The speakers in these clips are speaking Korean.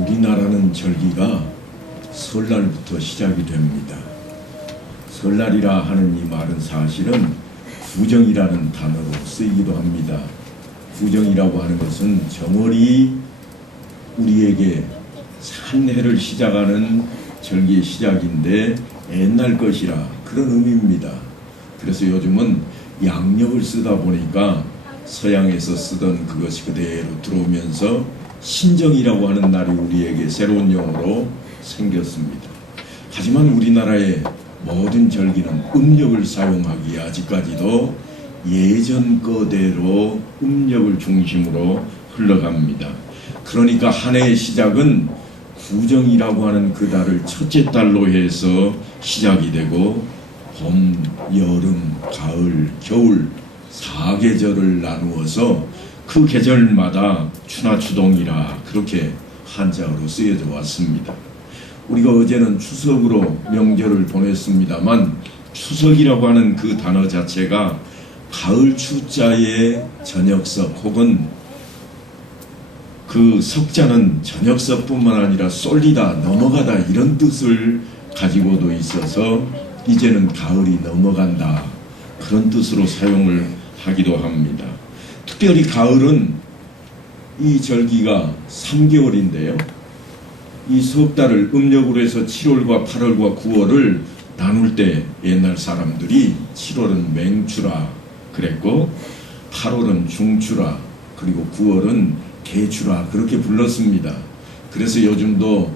우리나라는 절기가 설날부터 시작이 됩니다. 설날이라 하는 이 말은 사실은 구정이라는 단어로 쓰이기도 합니다. 구정이라고 하는 것은 정월이 우리에게 한 해를 시작하는 절기의 시작인데 옛날 것이라 그런 의미입니다. 그래서 요즘은 양력을 쓰다 보니까 서양에서 쓰던 그것이 그대로 들어오면서 신정이라고 하는 날이 우리에게 새로운 용어로 생겼습니다. 하지만 우리나라의 모든 절기는 음력을 사용하기에 아직까지도 예전 거대로 음력을 중심으로 흘러갑니다. 그러니까 한 해의 시작은 구정이라고 하는 그 달을 첫째 달로 해서 시작이 되고 봄, 여름, 가을, 겨울 4계절을 나누어서 그 계절마다 추나추동이라 그렇게 한자어로 쓰여져 왔습니다. 우리가 어제는 추석으로 명절을 보냈습니다만 추석이라고 하는 그 단어 자체가 가을 추자의 저녁석 혹은 그 석자는 저녁석뿐만 아니라 쏠리다 넘어가다 이런 뜻을 가지고도 있어서 이제는 가을이 넘어간다 그런 뜻으로 사용을 하기도 합니다. 특별히 가을은 이 절기가 3개월인데요. 이 석 달을 음력으로 해서 7월과 8월과 9월을 나눌 때 옛날 사람들이 7월은 맹추라 그랬고 8월은 중추라 그리고 9월은 개추라 그렇게 불렀습니다. 그래서 요즘도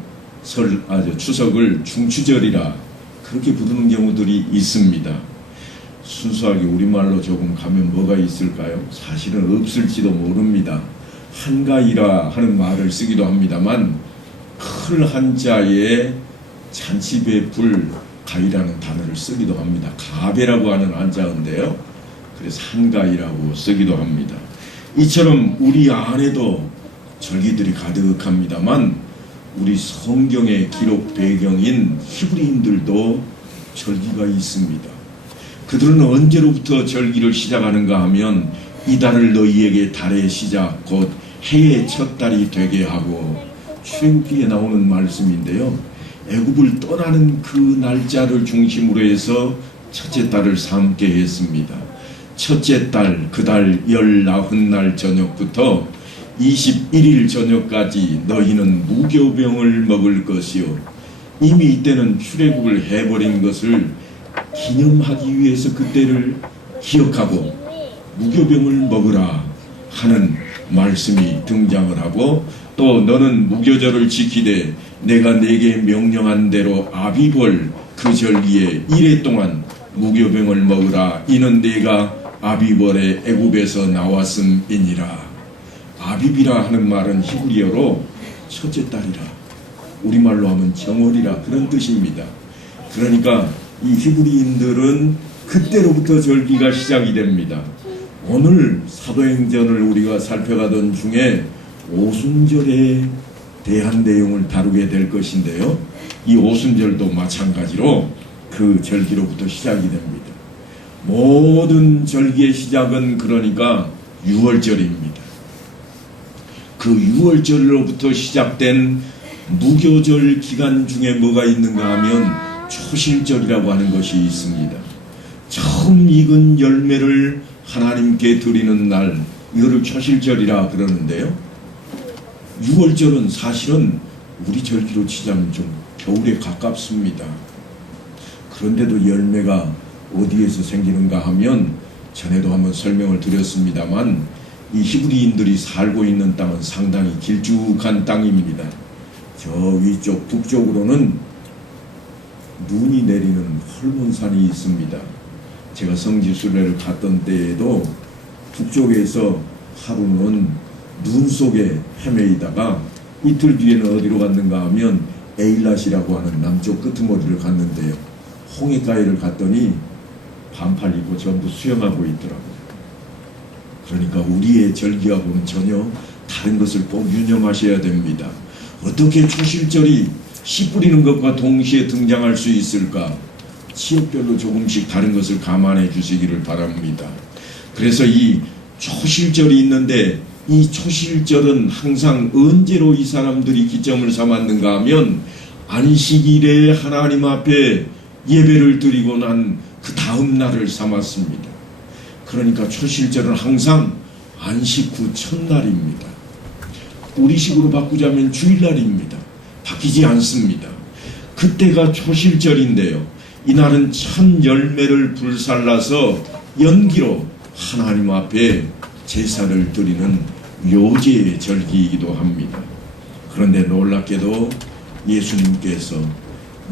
추석을 중추절이라 그렇게 부르는 경우들이 있습니다. 순수하게 우리말로 조금 가면 뭐가 있을까요? 사실은 없을지도 모릅니다. 한가위라 하는 말을 쓰기도 합니다만 큰 한자에 잔치배 불 가위라는 단어를 쓰기도 합니다. 가배라고 하는 한자인데요. 그래서 한가위라고 쓰기도 합니다. 이처럼 우리 안에도 절기들이 가득합니다만 우리 성경의 기록 배경인 히브리인들도 절기가 있습니다. 그들은 언제로부터 절기를 시작하는가 하면 이달을 너희에게 달의 시작 곧 해의 첫 달이 되게 하고 출애굽기에 나오는 말씀인데요. 애굽을 떠나는 그 날짜를 중심으로 해서 첫째 달을 삼게 했습니다. 첫째 달 그 달 19날 저녁부터 21일 저녁까지 너희는 무교병을 먹을 것이요 이미 이때는 출애굽을 해버린 것을 기념하기 위해서 그때를 기억하고 무교병을 먹으라 하는 말씀이 등장을 하고 또 너는 무교절을 지키되 내가 네게 명령한 대로 아비벌 그 절기에 1회 동안 무교병을 먹으라 이는 네가 아비벌의 애굽에서 나왔음이니라. 아비비라 하는 말은 히브리어로 첫째 달이라 우리말로 하면 정월이라 그런 뜻입니다. 그러니까 이 히브리인들은 그때로부터 절기가 시작이 됩니다. 오늘 사도행전을 우리가 살펴가던 중에 오순절에 대한 내용을 다루게 될 것인데요. 이 오순절도 마찬가지로 그 절기로부터 시작이 됩니다. 모든 절기의 시작은 그러니까 6월절입니다. 그 6월절로부터 시작된 무교절 기간 중에 뭐가 있는가 하면 초실절이라고 하는 것이 있습니다. 처음 익은 열매를 하나님께 드리는 날 이거를 초실절이라 그러는데요. 6월절은 사실은 우리 절기로 치자면 좀 겨울에 가깝습니다. 그런데도 열매가 어디에서 생기는가 하면 전에도 한번 설명을 드렸습니다만 이 히브리인들이 살고 있는 땅은 상당히 길쭉한 땅입니다. 저 위쪽 북쪽으로는 눈이 내리는 헐몬산이 있습니다. 제가 성지순례를 갔던 때에도 북쪽에서 하루는 눈 속에 헤매이다가 이틀 뒤에는 어디로 갔는가 하면 에일랏이라고 하는 남쪽 끄트머리를 갔는데요. 홍해가에를 갔더니 반팔 입고 전부 수영하고 있더라고요. 그러니까 우리의 절기하고는 전혀 다른 것을 꼭 유념하셔야 됩니다. 어떻게 초실절이 씨 뿌리는 것과 동시에 등장할 수 있을까? 지역별로 조금씩 다른 것을 감안해 주시기를 바랍니다. 그래서 이 초실절이 있는데 이 초실절은 항상 언제로 이 사람들이 기점을 삼았는가 하면 안식일에 하나님 앞에 예배를 드리고 난 그 다음 날을 삼았습니다. 그러니까 초실절은 항상 안식 후 첫날입니다. 우리식으로 바꾸자면 주일날입니다. 바뀌지 않습니다. 그때가 초실절인데요. 이날은 첫 열매를 불살라서 연기로 하나님 앞에 제사를 드리는 묘제의 절기이기도 합니다. 그런데 놀랍게도 예수님께서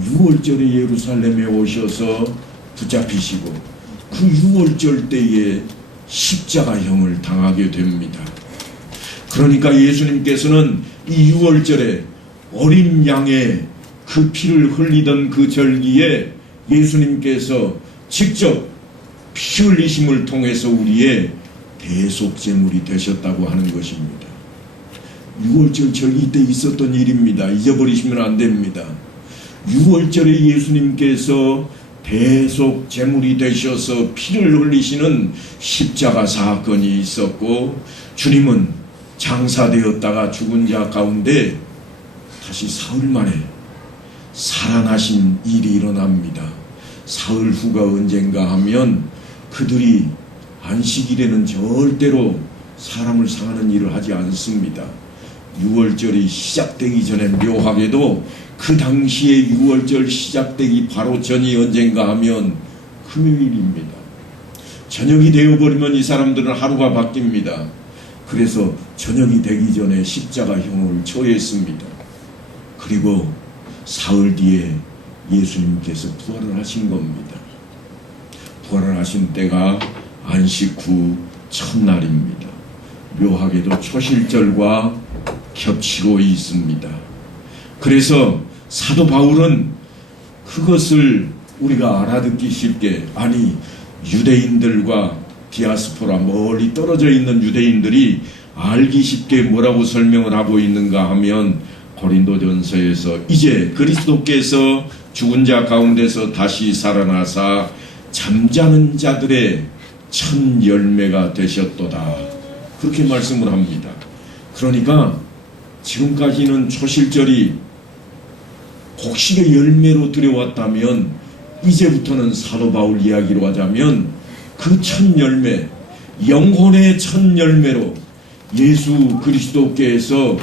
6월절에 예루살렘에 오셔서 붙잡히시고 그 6월절 때에 십자가형을 당하게 됩니다. 그러니까 예수님께서는 이 6월절에 어린 양의 그 피를 흘리던 그 절기에 예수님께서 직접 피 흘리심을 통해서 우리의 대속제물이 되셨다고 하는 것입니다. 6월절 절기 때 있었던 일입니다. 잊어버리시면 안 됩니다. 6월절에 예수님께서 대속제물이 되셔서 피를 흘리시는 십자가 사건이 있었고, 주님은 장사되었다가 죽은 자 가운데 다시 사흘 만에 살아나신 일이 일어납니다. 사흘 후가 언젠가 하면 그들이 안식일에는 절대로 사람을 상하는 일을 하지 않습니다. 6월절이 시작되기 전에 묘하게도 그 당시에 6월절 시작되기 바로 전이 언젠가 하면 금요일입니다. 저녁이 되어버리면 이 사람들은 하루가 바뀝니다. 그래서 저녁이 되기 전에 십자가형을 처했습니다. 그리고 사흘 뒤에 예수님께서 부활을 하신 겁니다. 부활을 하신 때가 안식 후 첫날입니다. 묘하게도 초실절과 겹치고 있습니다. 그래서 사도 바울은 그것을 우리가 알아듣기 쉽게, 아니 유대인들과 디아스포라 멀리 떨어져 있는 유대인들이 알기 쉽게 뭐라고 설명을 하고 있는가 하면, 고린도전서에서 이제 그리스도께서 죽은 자 가운데서 다시 살아나사 잠자는 자들의 첫 열매가 되셨도다, 그렇게 말씀을 합니다. 그러니까 지금까지는 초실절이 곡식의 열매로 들여왔다면, 이제부터는 사도 바울 이야기로 하자면 그 첫 열매, 영혼의 첫 열매로 예수 그리스도께서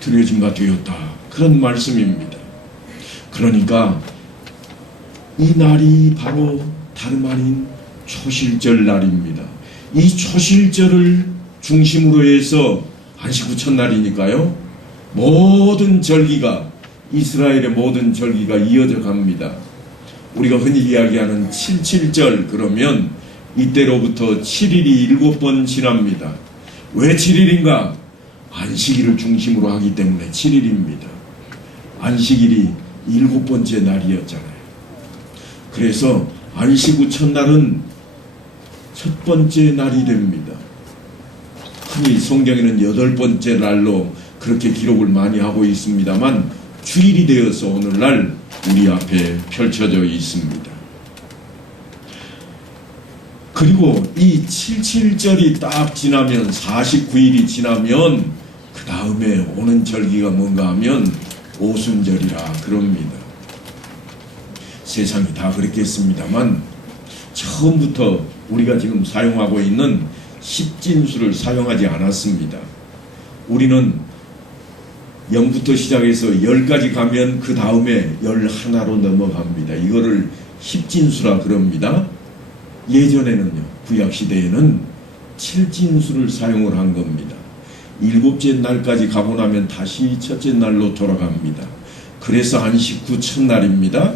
드려진 바 되었다, 그런 말씀입니다. 그러니까 이 날이 바로 다름 아닌 초실절 날입니다. 이 초실절을 중심으로 해서 안식 후 첫날이니까요, 모든 절기가, 이스라엘의 모든 절기가 이어져 갑니다. 우리가 흔히 이야기하는 77절, 그러면 이때로부터 7일이 7번 지납니다. 왜 7일인가? 안식일을 중심으로 하기 때문에 7일입니다. 안식일이 7번째 날이었잖아요. 그래서 안식 후 첫날은 첫 번째 날이 됩니다. 흔히 성경에는 8번째 날로 그렇게 기록을 많이 하고 있습니다만, 주일이 되어서 오늘날 우리 앞에 펼쳐져 있습니다. 그리고 이 77절이 딱 지나면, 49일이 지나면 그 다음에 오는 절기가 뭔가 하면 오순절이라 그럽니다. 세상이 다 그랬겠습니다만 처음부터 우리가 지금 사용하고 있는 십진수를 사용하지 않았습니다. 우리는 0부터 시작해서 10까지 가면 그 다음에 11로 넘어갑니다. 이거를 십진수라 그럽니다. 예전에는요, 구약시대에는 7진수를 사용을 한 겁니다. 7째 날까지 가고 나면 다시 첫째 날로 돌아갑니다. 그래서 안식 후 첫날입니다.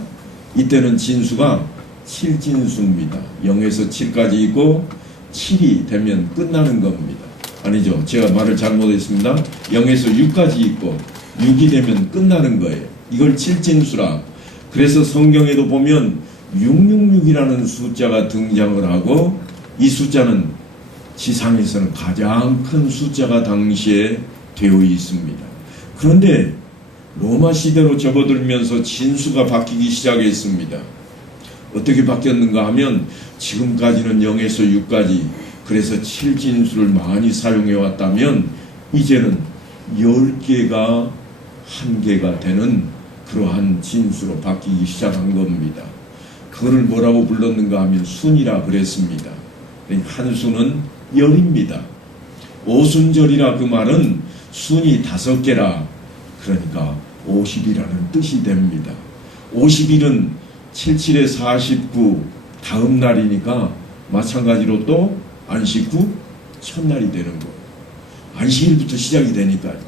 이때는 진수가 7진수입니다. 0에서 7까지 있고 7이 되면 끝나는 겁니다. 아니죠, 제가 말을 잘못했습니다. 0에서 6까지 있고 6이 되면 끝나는 거예요. 이걸 7진수라. 그래서 성경에도 보면 666이라는 숫자가 등장을 하고, 이 숫자는 지상에서는 가장 큰 숫자가 당시에 되어 있습니다. 그런데 로마 시대로 접어들면서 진수가 바뀌기 시작했습니다. 어떻게 바뀌었는가 하면 지금까지는 0에서 6까지 그래서 7진수를 많이 사용해 왔다면 이제는 10개가 1개가 되는 그러한 진수로 바뀌기 시작한 겁니다. 그걸 뭐라고 불렀는가 하면 순이라 그랬습니다. 한 수는 열입니다. 오순절이라 그 말은 순이 5개라, 그러니까 50이라는 뜻이 됩니다. 50일은 77에 49 다음 날이니까 마찬가지로 또 안식 후 첫날이 되는 거예요. 안식일부터 시작이 되니까요.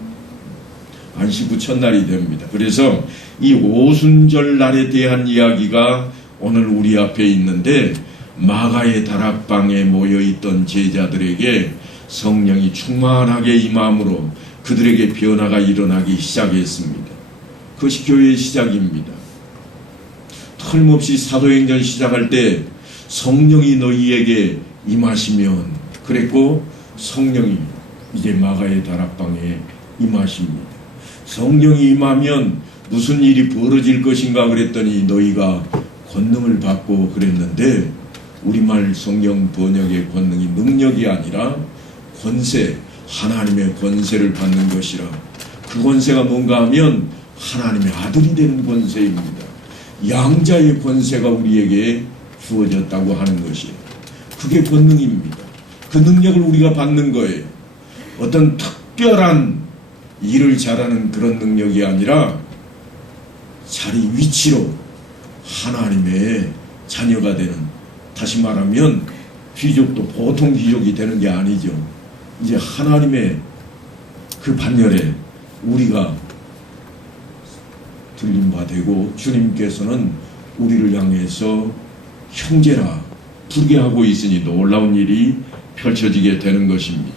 안식 후 첫날이 됩니다. 그래서 이 오순절 날에 대한 이야기가 오늘 우리 앞에 있는데, 마가의 다락방에 모여있던 제자들에게 성령이 충만하게 임함으로 그들에게 변화가 일어나기 시작했습니다. 그것이 교회의 시작입니다. 틀림없이 사도행전 시작할 때 성령이 너희에게 임하시면 그랬고, 성령이 이제 마가의 다락방에 임하십니다. 성령이 임하면 무슨 일이 벌어질 것인가 그랬더니 너희가 권능을 받고 그랬는데, 우리말 성경 번역의 권능이 능력이 아니라 권세, 하나님의 권세를 받는 것이라. 그 권세가 뭔가 하면 하나님의 아들이 되는 권세입니다. 양자의 권세가 우리에게 주어졌다고 하는 것이에요. 그게 권능입니다. 그 능력을 우리가 받는 거예요. 어떤 특별한 일을 잘하는 그런 능력이 아니라 자리 위치로 하나님의 자녀가 되는, 다시 말하면 귀족도 보통 귀족이 되는 게 아니죠. 이제 하나님의 그 반열에 우리가 들림바 되고, 주님께서는 우리를 향해서 형제라 부르게 하고 있으니 놀라운 일이 펼쳐지게 되는 것입니다.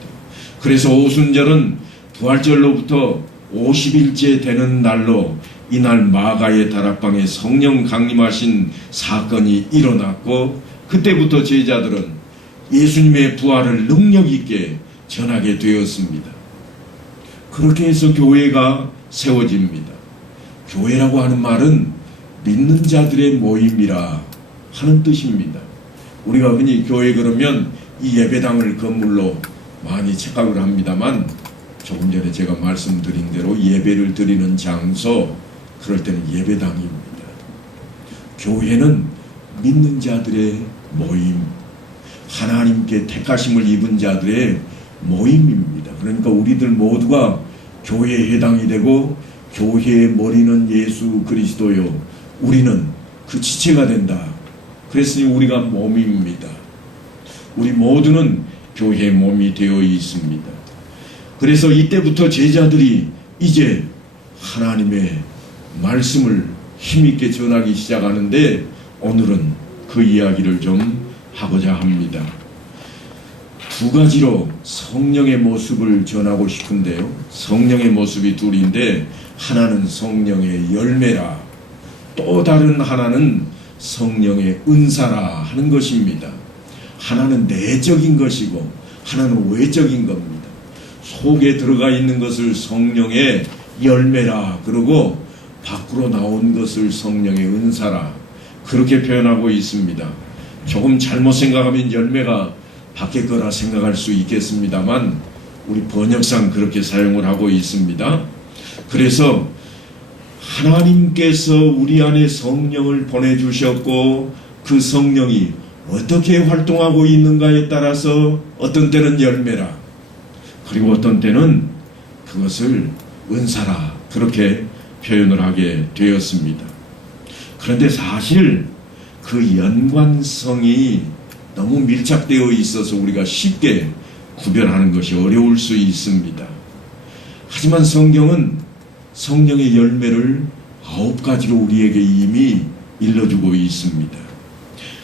그래서 오순절은 부활절로부터 50일째 되는 날로 이날 마가의 다락방에 성령 강림하신 사건이 일어났고, 그때부터 제자들은 예수님의 부활을 능력 있게 전하게 되었습니다. 그렇게 해서 교회가 세워집니다. 교회라고 하는 말은 믿는 자들의 모임이라 하는 뜻입니다. 우리가 흔히 교회 그러면 이 예배당을 건물로 많이 착각을 합니다만, 조금 전에 제가 말씀드린 대로 예배를 드리는 장소, 그럴 때는 예배당입니다. 교회는 믿는 자들의 모임, 하나님께 택하심을 입은 자들의 모임입니다. 그러니까 우리들 모두가 교회에 해당이 되고, 교회의 머리는 예수 그리스도요, 우리는 그 지체가 된다. 그랬으니 우리가 몸입니다. 우리 모두는 교회의 몸이 되어 있습니다. 그래서 이때부터 제자들이 이제 하나님의 말씀을 힘있게 전하기 시작하는데, 오늘은 그 이야기를 좀 하고자 합니다. 두 가지로 성령의 모습을 전하고 싶은데요. 성령의 모습이 둘인데, 하나는 성령의 열매라, 또 다른 하나는 성령의 은사라 하는 것입니다. 하나는 내적인 것이고 하나는 외적인 겁니다. 속에 들어가 있는 것을 성령의 열매라 그러고, 밖으로 나온 것을 성령의 은사라, 그렇게 표현하고 있습니다. 조금 잘못 생각하면 열매가 밖에 거라 생각할 수 있겠습니다만, 우리 번역상 그렇게 사용을 하고 있습니다. 그래서 하나님께서 우리 안에 성령을 보내주셨고, 그 성령이 어떻게 활동하고 있는가에 따라서 어떤 때는 열매라, 그리고 어떤 때는 그것을 은사라, 그렇게 표현을 하게 되었습니다. 그런데 사실 그 연관성이 너무 밀착되어 있어서 우리가 쉽게 구별하는 것이 어려울 수 있습니다. 하지만 성경은 성령의 열매를 9가지로 우리에게 이미 일러주고 있습니다.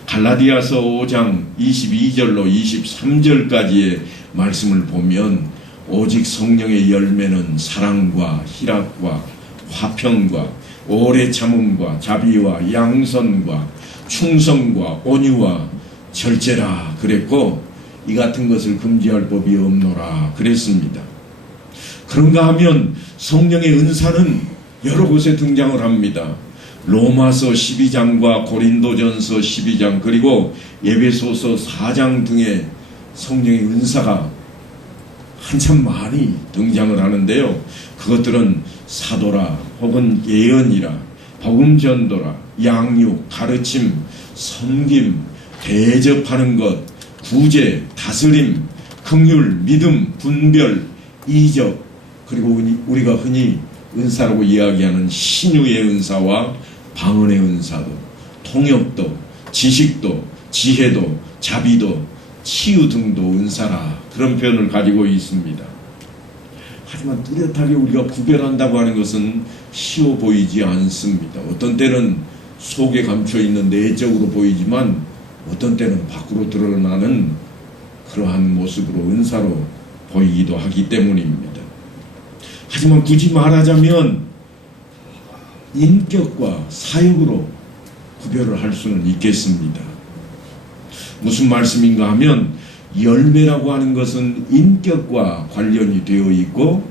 갈라디아서 5장 22절로 23절까지의 말씀을 보면, 오직 성령의 열매는 사랑과 희락과 화평과 오래 참음과 자비와 양선과 충성과 온유와 절제라 그랬고, 이 같은 것을 금지할 법이 없노라 그랬습니다. 그런가 하면 성령의 은사는 여러 곳에 등장을 합니다. 로마서 12장과 고린도전서 12장, 그리고 에베소서 4장 등의 성령의 은사가 한참 많이 등장을 하는데요. 그것들은 사도라 혹은 예언이라 복음 전도라 양육, 가르침, 섬김, 대접하는 것, 구제, 다스림, 긍휼, 믿음, 분별, 이적, 그리고 우리가 흔히 은사라고 이야기하는 신유의 은사와 방언의 은사도, 통역도, 지식도, 지혜도, 자비도, 치유 등도 은사라, 그런 표현을 가지고 있습니다. 하지만 뚜렷하게 우리가 구별한다고 하는 것은 쉬워 보이지 않습니다. 어떤 때는 속에 감춰있는 내적으로 보이지만 어떤 때는 밖으로 드러나는 그러한 모습으로 은사로 보이기도 하기 때문입니다. 하지만 굳이 말하자면 인격과 사역으로 구별을 할 수는 있겠습니다. 무슨 말씀인가 하면 열매라고 하는 것은 인격과 관련이 되어 있고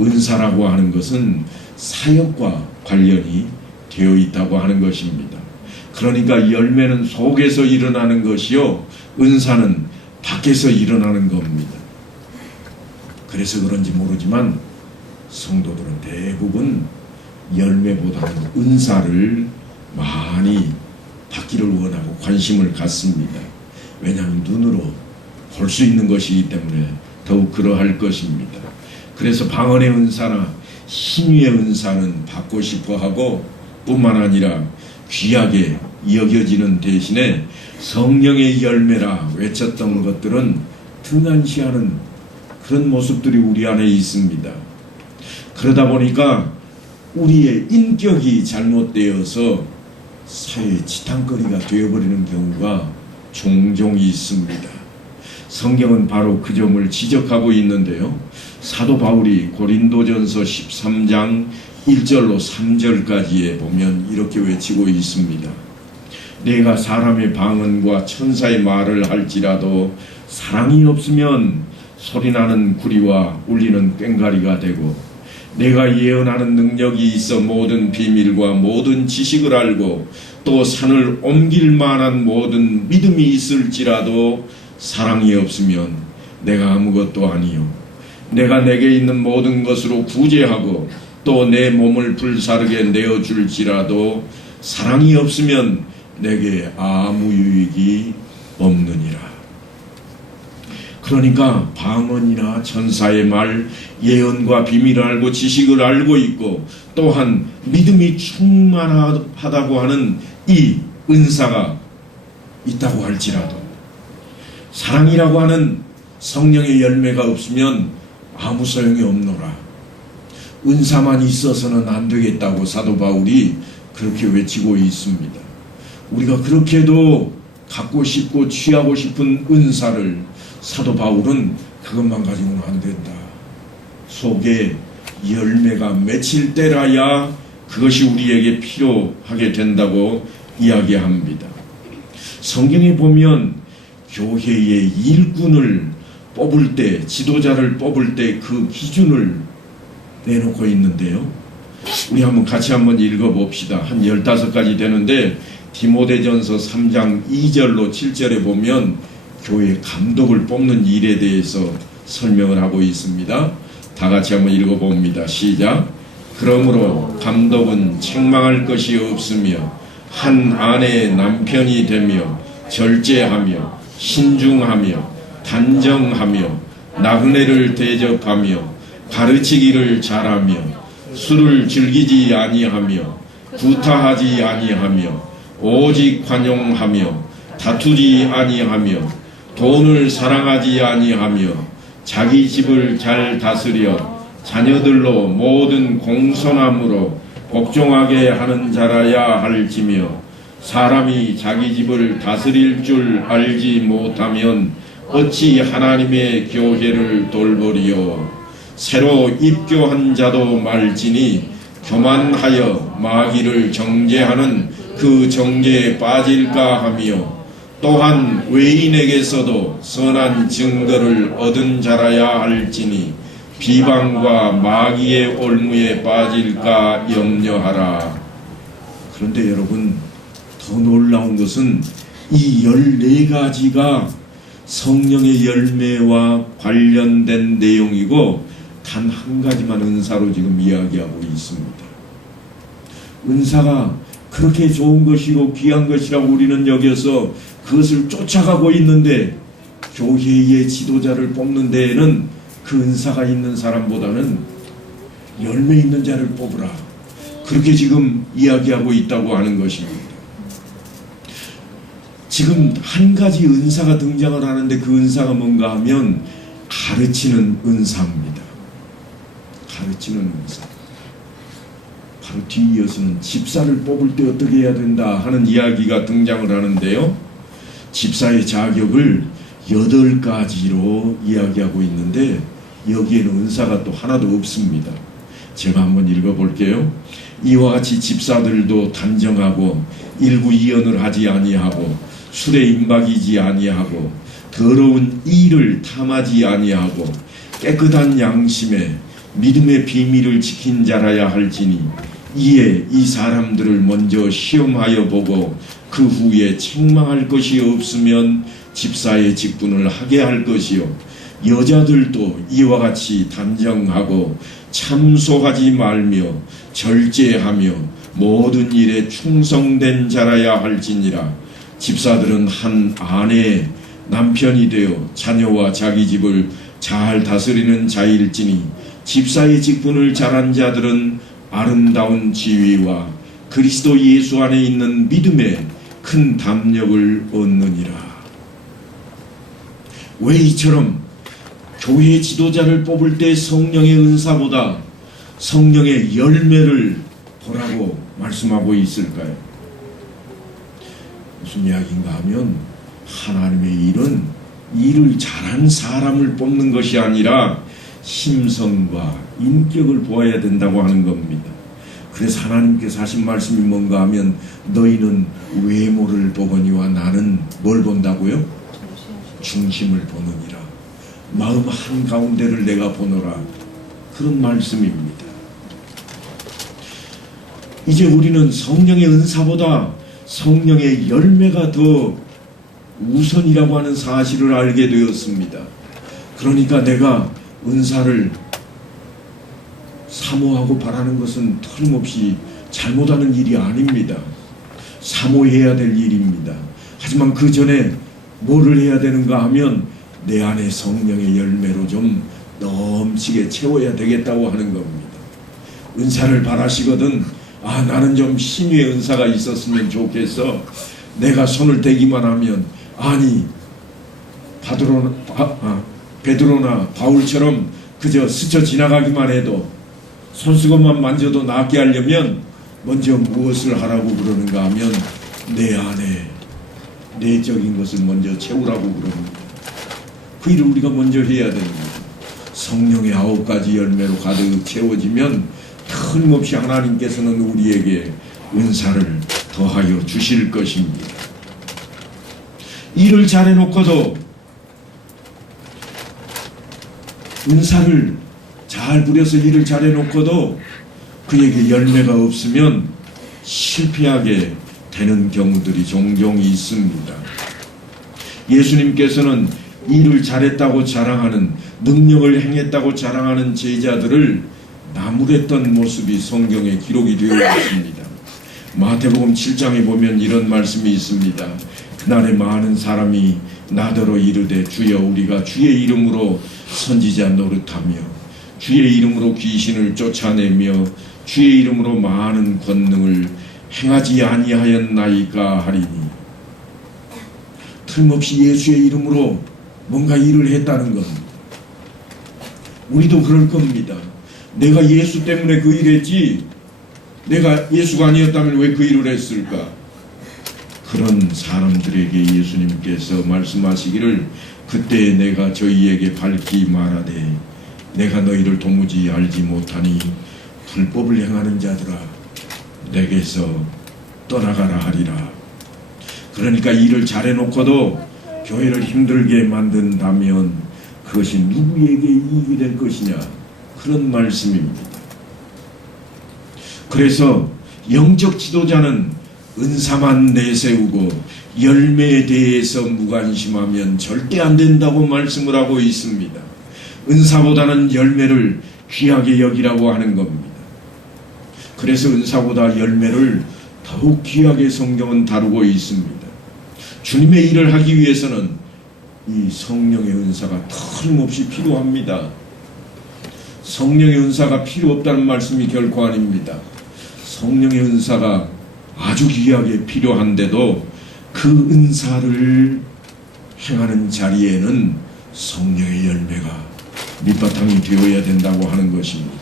은사라고 하는 것은 사역과 관련이 되어 있다고 하는 것입니다. 그러니까 열매는 속에서 일어나는 것이요 은사는 밖에서 일어나는 겁니다. 그래서 그런지 모르지만 성도들은 대부분 열매보다는 은사를 많이 받기를 원하고 관심을 갖습니다. 왜냐하면 눈으로 볼 수 있는 것이기 때문에 더욱 그러할 것입니다. 그래서 방언의 은사나 신유의 은사는 받고 싶어 하고 뿐만 아니라 귀하게 여겨지는 대신에 성령의 열매라 외쳤던 것들은 등한시하는 그런 모습들이 우리 안에 있습니다. 그러다 보니까 우리의 인격이 잘못되어서 사회의 지탄거리가 되어버리는 경우가 종종 있습니다. 성경은 바로 그 점을 지적하고 있는데요. 사도 바울이 고린도전서 13장 1절로 3절까지에 보면 이렇게 외치고 있습니다. 내가 사람의 방언과 천사의 말을 할지라도 사랑이 없으면 소리나는 구리와 울리는 꽹과리가 되고 내가 예언하는 능력이 있어 모든 비밀과 모든 지식을 알고 또 산을 옮길 만한 모든 믿음이 있을지라도 사랑이 없으면 내가 아무것도 아니요 내가 내게 있는 모든 것으로 구제하고 또 내 몸을 불사르게 내어줄지라도 사랑이 없으면 내게 아무 유익이 없느니라. 그러니까 방언이나 천사의 말, 예언과 비밀을 알고 지식을 알고 있고 또한 믿음이 충만하다고 하는 이 은사가 있다고 할지라도 사랑이라고 하는 성령의 열매가 없으면 아무 소용이 없노라. 은사만 있어서는 안 되겠다고 사도 바울이 그렇게 외치고 있습니다. 우리가 그렇게도 갖고 싶고 취하고 싶은 은사를 사도 바울은 그것만 가지고는 안 된다. 속에 열매가 맺힐 때라야 그것이 우리에게 필요하게 된다고 이야기합니다. 성경에 보면 교회의 일꾼을 뽑을 때, 지도자를 뽑을 때 그 기준을 내놓고 있는데요. 우리 같이 한번 읽어봅시다. 한 15가지 되는데 디모데전서 3장 2절로 7절에 보면 교회 감독을 뽑는 일에 대해서 설명을 하고 있습니다. 다 같이 한번 읽어봅니다. 시작. 그러므로 감독은 책망할 것이 없으며 한 아내의 남편이 되며 절제하며 신중하며 단정하며 나그네를 대접하며 가르치기를 잘하며 술을 즐기지 아니하며 구타하지 아니하며 오직 관용하며 다투지 아니하며 돈을 사랑하지 아니하며 자기 집을 잘 다스려 자녀들로 모든 공손함으로 복종하게 하는 자라야 할지며 사람이 자기 집을 다스릴 줄 알지 못하면 어찌 하나님의 교회를 돌보리요. 새로 입교한 자도 말지니 교만하여 마귀를 정죄하는 그 정죄에 빠질까 하며 또한 외인에게서도 선한 증거를 얻은 자라야 할지니 비방과 마귀의 올무에 빠질까 염려하라. 그런데 여러분, 더 놀라운 것은 이 14가지가 성령의 열매와 관련된 내용이고 단 한 가지만 은사로 지금 이야기하고 있습니다. 은사가 그렇게 좋은 것이고 귀한 것이라고 우리는 여겨서 그것을 쫓아가고 있는데 교회의 지도자를 뽑는 데에는 그 은사가 있는 사람보다는 열매 있는 자를 뽑으라. 그렇게 지금 이야기하고 있다고 하는 것입니다. 지금 한 가지 은사가 등장을 하는데 그 은사가 뭔가 하면 가르치는 은사입니다. 가르치는 은사. 바로 뒤이어서는 집사를 뽑을 때 어떻게 해야 된다 하는 이야기가 등장을 하는데요. 집사의 자격을 8가지로 이야기하고 있는데 여기에는 은사가 또 하나도 없습니다. 제가 한번 읽어볼게요. 이와 같이 집사들도 단정하고 일구이연을 하지 아니하고 술에 임박이지 아니하고 더러운 일을 탐하지 아니하고 깨끗한 양심에 믿음의 비밀을 지킨 자라야 할지니 이에 이 사람들을 먼저 시험하여 보고 그 후에 책망할 것이 없으면 집사의 직분을 하게 할 것이요 여자들도 이와 같이 단정하고 참소하지 말며 절제하며 모든 일에 충성된 자라야 할지니라. 집사들은 한 아내의 남편이 되어 자녀와 자기 집을 잘 다스리는 자일지니 집사의 직분을 잘한 자들은 아름다운 지위와 그리스도 예수 안에 있는 믿음에 큰 담력을 얻느니라. 왜 이처럼 교회 지도자를 뽑을 때 성령의 은사보다 성령의 열매를 보라고 말씀하고 있을까요? 무슨 이야기인가 하면 하나님의 일은 일을 잘한 사람을 뽑는 것이 아니라 심성과 인격을 보아야 된다고 하는 겁니다. 그래서 하나님께서 하신 말씀이 뭔가 하면 너희는 외모를 보거니와 나는 뭘 본다고요? 중심을 보느니라. 마음 한가운데를 내가 보노라. 그런 말씀입니다. 이제 우리는 성령의 은사보다 성령의 열매가 더 우선이라고 하는 사실을 알게 되었습니다. 그러니까 내가 은사를 사모하고 바라는 것은 틀림없이 잘못하는 일이 아닙니다. 사모해야 될 일입니다. 하지만 그 전에 뭐를 해야 되는가 하면 내 안에 성령의 열매로 좀 넘치게 채워야 되겠다고 하는 겁니다. 은사를 바라시거든 나는 좀 신유의 은사가 있었으면 좋겠어. 내가 손을 대기만 하면 베드로나 바울처럼 그저 스쳐 지나가기만 해도 손수건만 만져도 낫게 하려면 먼저 무엇을 하라고 그러는가 하면 내 안에 내적인 것을 먼저 채우라고 그럽니다. 그 일을 우리가 먼저 해야 됩니다. 성령의 9가지 열매로 가득 채워지면 틀림없이 하나님께서는 우리에게 은사를 더하여 주실 것입니다. 일을 잘해놓고도 은사를 잘 부려서 일을 잘해놓고도 그에게 열매가 없으면 실패하게 되는 경우들이 종종 있습니다. 예수님께서는 일을 잘했다고 자랑하는, 능력을 행했다고 자랑하는 제자들을 나무랬던 모습이 성경에 기록이 되어 있습니다. 마태복음 7장에 보면 이런 말씀이 있습니다. 그날에 많은 사람이 나더러 이르되 주여 우리가 주의 이름으로 선지자 노릇하며 주의 이름으로 귀신을 쫓아내며 주의 이름으로 많은 권능을 행하지 아니하였나이까 하리니. 틀림없이 예수의 이름으로 뭔가 일을 했다는 겁니다. 우리도 그럴 겁니다. 내가 예수 때문에 그 일을 했지 내가 예수가 아니었다면 왜 그 일을 했을까? 그런 사람들에게 예수님께서 말씀하시기를 그때 내가 저희에게 밝히 말하되 내가 너희를 도무지 알지 못하니 불법을 행하는 자들아 내게서 떠나가라 하리라. 그러니까 일을 잘해놓고도 교회를 힘들게 만든다면 그것이 누구에게 이익이 될 것이냐, 그런 말씀입니다. 그래서 영적 지도자는 은사만 내세우고 열매에 대해서 무관심하면 절대 안 된다고 말씀을 하고 있습니다. 은사보다는 열매를 귀하게 여기라고 하는 겁니다. 그래서 은사보다 열매를 더욱 귀하게 성경은 다루고 있습니다. 주님의 일을 하기 위해서는 이 성령의 은사가 틀림없이 필요합니다. 성령의 은사가 필요 없다는 말씀이 결코 아닙니다. 성령의 은사가 아주 귀하게 필요한데도 그 은사를 행하는 자리에는 성령의 열매가 밑바탕이 되어야 된다고 하는 것입니다.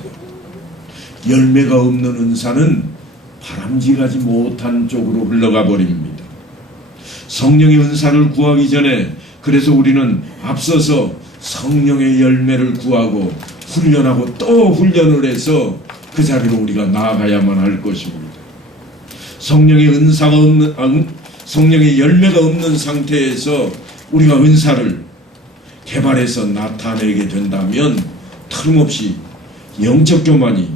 열매가 없는 은사는 바람직하지 못한 쪽으로 흘러가 버립니다. 성령의 은사를 구하기 전에 그래서 우리는 앞서서 성령의 열매를 구하고 훈련하고 또 훈련을 해서 그 자리로 우리가 나아가야만 할 것입니다. 성령의 은사가 없는, 성령의 열매가 없는 상태에서 우리가 은사를 개발해서 나타내게 된다면 틀림없이 영적 교만이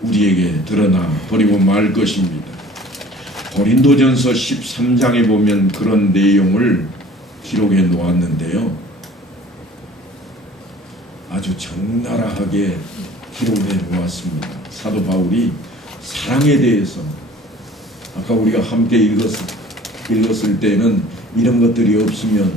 우리에게 드러나 버리고 말 것입니다. 고린도전서 13장에 보면 그런 내용을 기록해 놓았는데요. 아주 적나라하게 기록해 놓았습니다. 사도 바울이 사랑에 대해서 아까 우리가 함께 읽었을 때는 이런 것들이 없으면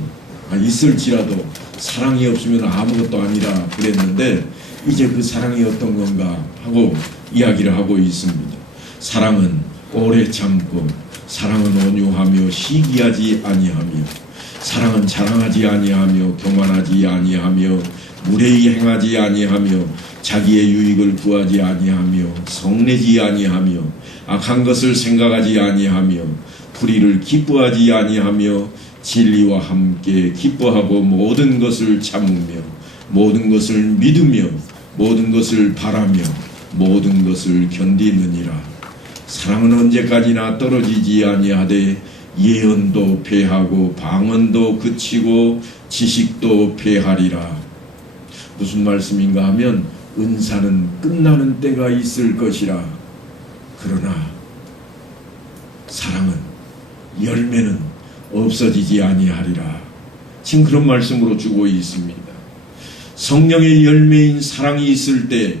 있을지라도 사랑이 없으면 아무것도 아니라 그랬는데 이제 그 사랑이 어떤 건가 하고 이야기를 하고 있습니다. 사랑은 오래 참고 사랑은 온유하며 시기하지 아니하며 사랑은 자랑하지 아니하며 교만하지 아니하며 무례히 행하지 아니하며 자기의 유익을 구하지 아니하며 성내지 아니하며 악한 것을 생각하지 아니하며 불의를 기뻐하지 아니하며 진리와 함께 기뻐하고 모든 것을 참으며 모든 것을 믿으며 모든 것을 바라며 모든 것을 견디느니라. 사랑은 언제까지나 떨어지지 아니하되 예언도 패하고 방언도 그치고 지식도 패하리라. 무슨 말씀인가 하면 은사는 끝나는 때가 있을 것이라. 그러나 사랑은 열매는 없어지지 아니하리라. 지금 그런 말씀으로 주고 있습니다. 성령의 열매인 사랑이 있을 때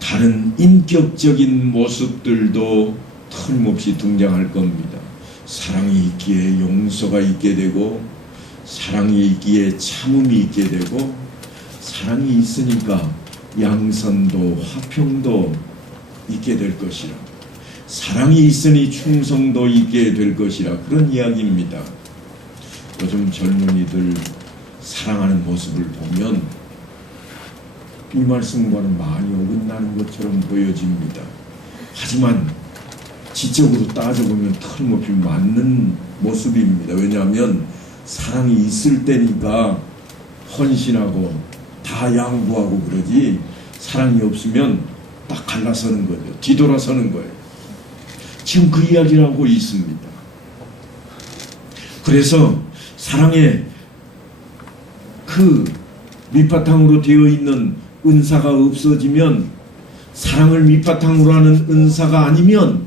다른 인격적인 모습들도 틀림없이 등장할 겁니다. 사랑이 있기에 용서가 있게 되고 사랑이 있기에 참음이 있게 되고 사랑이 있으니까 양선도 화평도 있게 될 것이라. 사랑이 있으니 충성도 있게 될 것이라. 그런 이야기입니다. 요즘 젊은이들 사랑하는 모습을 보면 이 말씀과는 많이 어긋나는 것처럼 보여집니다. 하지만 지적으로 따져보면 틀림없이 맞는 모습입니다. 왜냐하면 사랑이 있을 때니까 헌신하고 다 양보하고 그러지, 사랑이 없으면 딱 갈라서는 거죠. 뒤돌아서는 거예요. 지금 그 이야기를 하고 있습니다. 그래서 사랑의 그 밑바탕으로 되어 있는 은사가 없어지면, 사랑을 밑바탕으로 하는 은사가 아니면,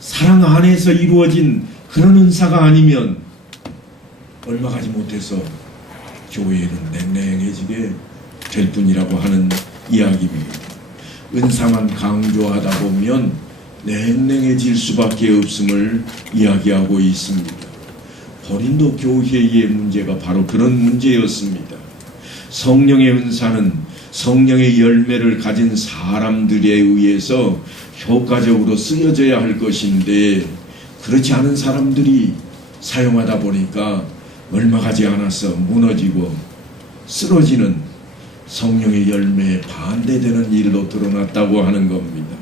사랑 안에서 이루어진 그런 은사가 아니면 얼마 가지 못해서 교회는 냉랭해지게 될 뿐이라고 하는 이야기입니다. 은사만 강조하다 보면 냉랭해질 수밖에 없음을 이야기하고 있습니다. 고린도 교회의 문제가 바로 그런 문제였습니다. 성령의 은사는 성령의 열매를 가진 사람들에 의해서 효과적으로 쓰여져야 할 것인데, 그렇지 않은 사람들이 사용하다 보니까 얼마 가지 않아서 무너지고 쓰러지는 성령의 열매에 반대되는 일도 드러났다고 하는 겁니다.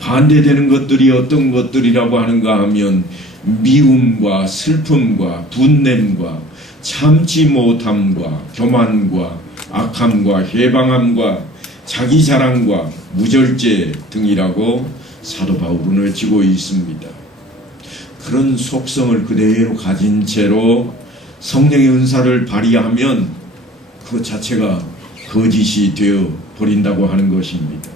반대되는 것들이 어떤 것들이라고 하는가 하면 미움과 슬픔과 분냄과 참지 못함과 교만과 악함과 해방함과 자기 자랑과 무절제 등이라고 사도 바울은 외치고 있습니다. 그런 속성을 그대로 가진 채로 성령의 은사를 발휘하면 그 자체가 거짓이 되어 버린다고 하는 것입니다.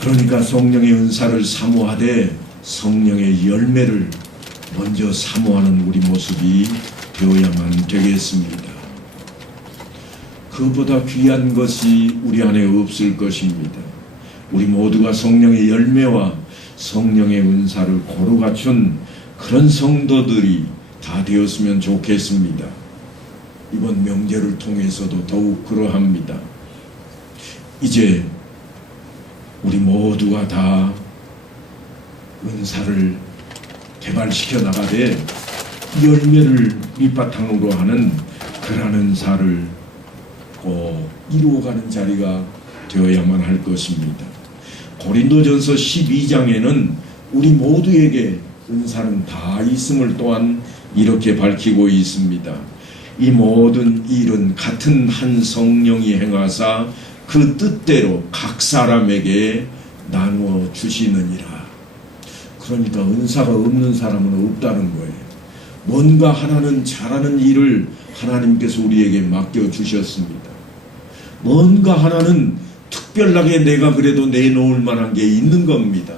그러니까 성령의 은사를 사모하되 성령의 열매를 먼저 사모하는 우리 모습이 되어야만 되겠습니다. 그보다 귀한 것이 우리 안에 없을 것입니다. 우리 모두가 성령의 열매와 성령의 은사를 고루 갖춘 그런 성도들이 다 되었으면 좋겠습니다. 이번 명제를 통해서도 더욱 그러합니다. 이제 우리 모두가 다 은사를 개발시켜 나가되 열매를 밑바탕으로 하는 그러한 은사를 꼭 이루어가는 자리가 되어야만 할 것입니다. 고린도전서 12장에는 우리 모두에게 은사는 다 있음을 또한 이렇게 밝히고 있습니다. 이 모든 일은 같은 한 성령이 행하사 그 뜻대로 각 사람에게 나누어 주시느니라. 그러니까 은사가 없는 사람은 없다는 거예요. 뭔가 하나는 잘하는 일을 하나님께서 우리에게 맡겨주셨습니다. 뭔가 하나는 특별하게 내가 그래도 내놓을 만한 게 있는 겁니다.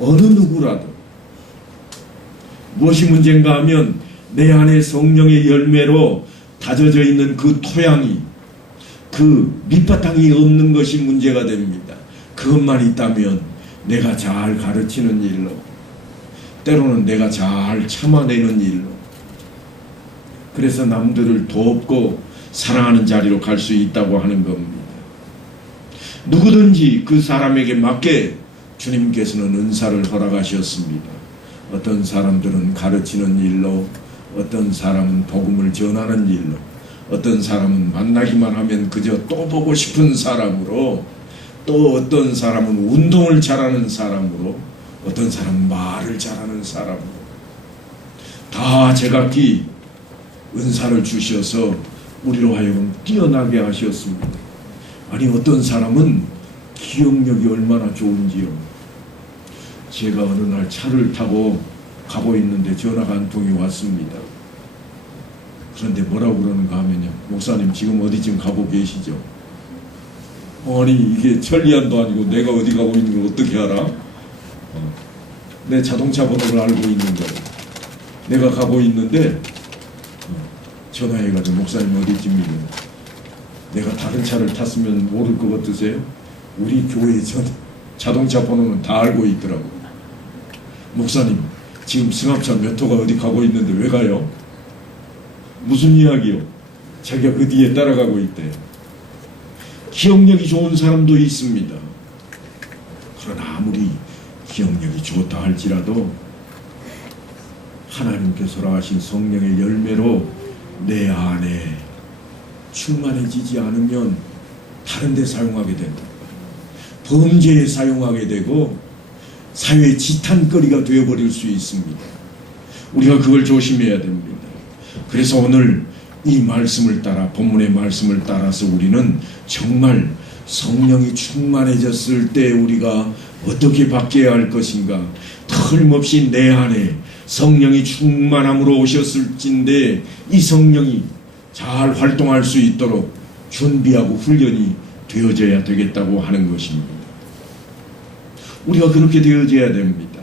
어느 누구라도. 무엇이 문제인가 하면 내 안에 성령의 열매로 다져져 있는 그 토양이, 그 밑바탕이 없는 것이 문제가 됩니다. 그것만 있다면 내가 잘 가르치는 일로, 때로는 내가 잘 참아내는 일로, 그래서 남들을 돕고 사랑하는 자리로 갈 수 있다고 하는 겁니다. 누구든지 그 사람에게 맞게 주님께서는 은사를 허락하셨습니다. 어떤 사람들은 가르치는 일로, 어떤 사람은 복음을 전하는 일로, 어떤 사람은 만나기만 하면 그저 또 보고 싶은 사람으로, 또 어떤 사람은 운동을 잘하는 사람으로, 어떤 사람은 말을 잘하는 사람으로, 다 제각기 은사를 주셔서 우리로 하여금 뛰어나게 하셨습니다. 아니 어떤 사람은 기억력이 얼마나 좋은지요. 제가 어느 날 차를 타고 가고 있는데 전화가 한 통이 왔습니다. 그런데 뭐라고 그러는가 하면요, 목사님 지금 어디쯤 가고 계시죠? 아니 이게 천리안도 아니고 내가 어디 가고 있는 걸 어떻게 알아? 내 자동차 번호를 알고 있는 거예요. 내가 가고 있는데 전화해가지고 목사님 어디쯤이래요. 내가 다른 차를 탔으면 모를 것 같으세요? 우리 교회 자동차 번호는 다 알고 있더라고요. 목사님 지금 승합차 몇 호가 어디 가고 있는데 왜 가요? 무슨 이야기요? 자기가 그 뒤에 따라가고 있대요. 기억력이 좋은 사람도 있습니다. 그러나 아무리 기억력이 좋다 할지라도 하나님께서 허락하신 성령의 열매로 내 안에 충만해지지 않으면 다른 데 사용하게 된다. 범죄에 사용하게 되고 사회의 지탄거리가 되어버릴 수 있습니다. 우리가 그걸 조심해야 됩니다. 그래서 오늘 이 말씀을 따라, 본문의 말씀을 따라서 우리는 정말 성령이 충만해졌을 때 우리가 어떻게 바뀌어야 할 것인가, 틀림없이 내 안에 성령이 충만함으로 오셨을진데 이 성령이 잘 활동할 수 있도록 준비하고 훈련이 되어져야 되겠다고 하는 것입니다. 우리가 그렇게 되어져야 됩니다.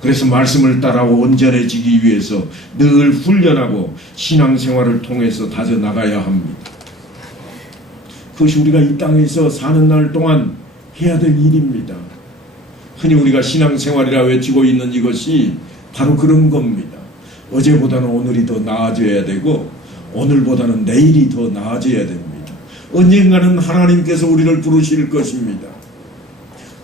그래서 말씀을 따라 온전해지기 위해서 늘 훈련하고 신앙생활을 통해서 다져나가야 합니다. 그것이 우리가 이 땅에서 사는 날 동안 해야 될 일입니다. 흔히 우리가 신앙생활이라 외치고 있는 이것이 바로 그런 겁니다. 어제보다는 오늘이 더 나아져야 되고 오늘보다는 내일이 더 나아져야 됩니다. 언젠가는 하나님께서 우리를 부르실 것입니다.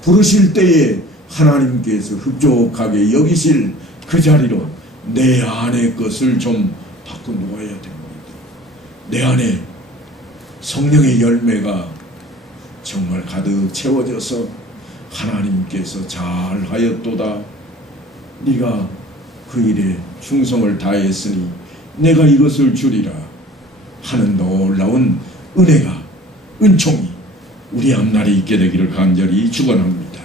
부르실 때에 하나님께서 흡족하게 여기실 그 자리로 내 안의 것을 좀 바꿔놓아야 됩니다. 내 안에 성령의 열매가 정말 가득 채워져서 하나님께서 잘하였도다, 네가 그 일에 충성을 다했으니 내가 이것을 주리라 하는 놀라운 은혜가, 은총이 우리 앞날에 있게 되기를 간절히 축원합니다.